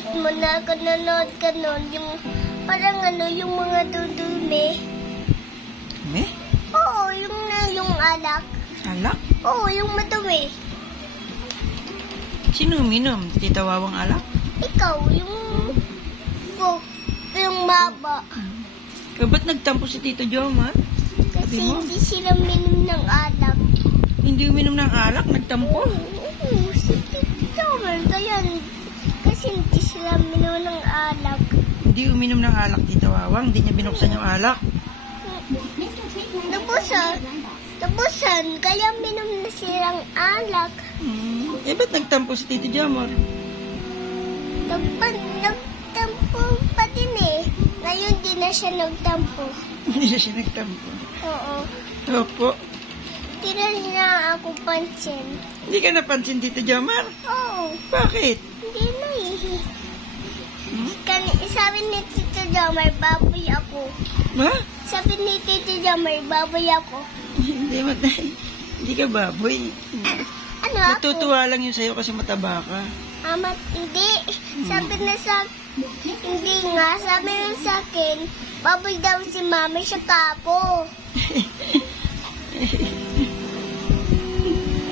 Bakit mo nanonood ka nun? Yung, parang ano, yung mga dudumi. Me? Oo, yung alak. Alak? Oo, yung madumi. Sino uminom? Tita Wawang alak? Ikaw, yung coke, yung maba. Ba't nagtampo si Tito Jomar? Kasi Sabi mo? hindi sila minom ng alak. Hindi uminom ng alak? Nagtampo? Oo, si Tito Jomar, kasi hindi sila minom ng alak. Hindi uminom ng alak, Tita Wawang. Hindi niya binuksan yung alak. Tapusan, kaya minom na silang alak. Ba't nagtampo si Tito Jomar? Nagtampo pa din eh. Ngayon di na siya nagtampo. Hindi na siya nagtampo. Oo. Opo. Di na niya ako pansin. Hindi ka napansin, Tito Jomar? Oo. Bakit? Hindi na sabi ni Tito Jomar, baboy ako. Ha? Sabi ni Tito Jomar, baboy ako. Hindi ka baboy. Ano ako? Natutuwa lang yun sa'yo kasi mataba ka. Hindi. Sabi na hindi nga. Sabi na sa akin, baboy daw si mama siya kapo.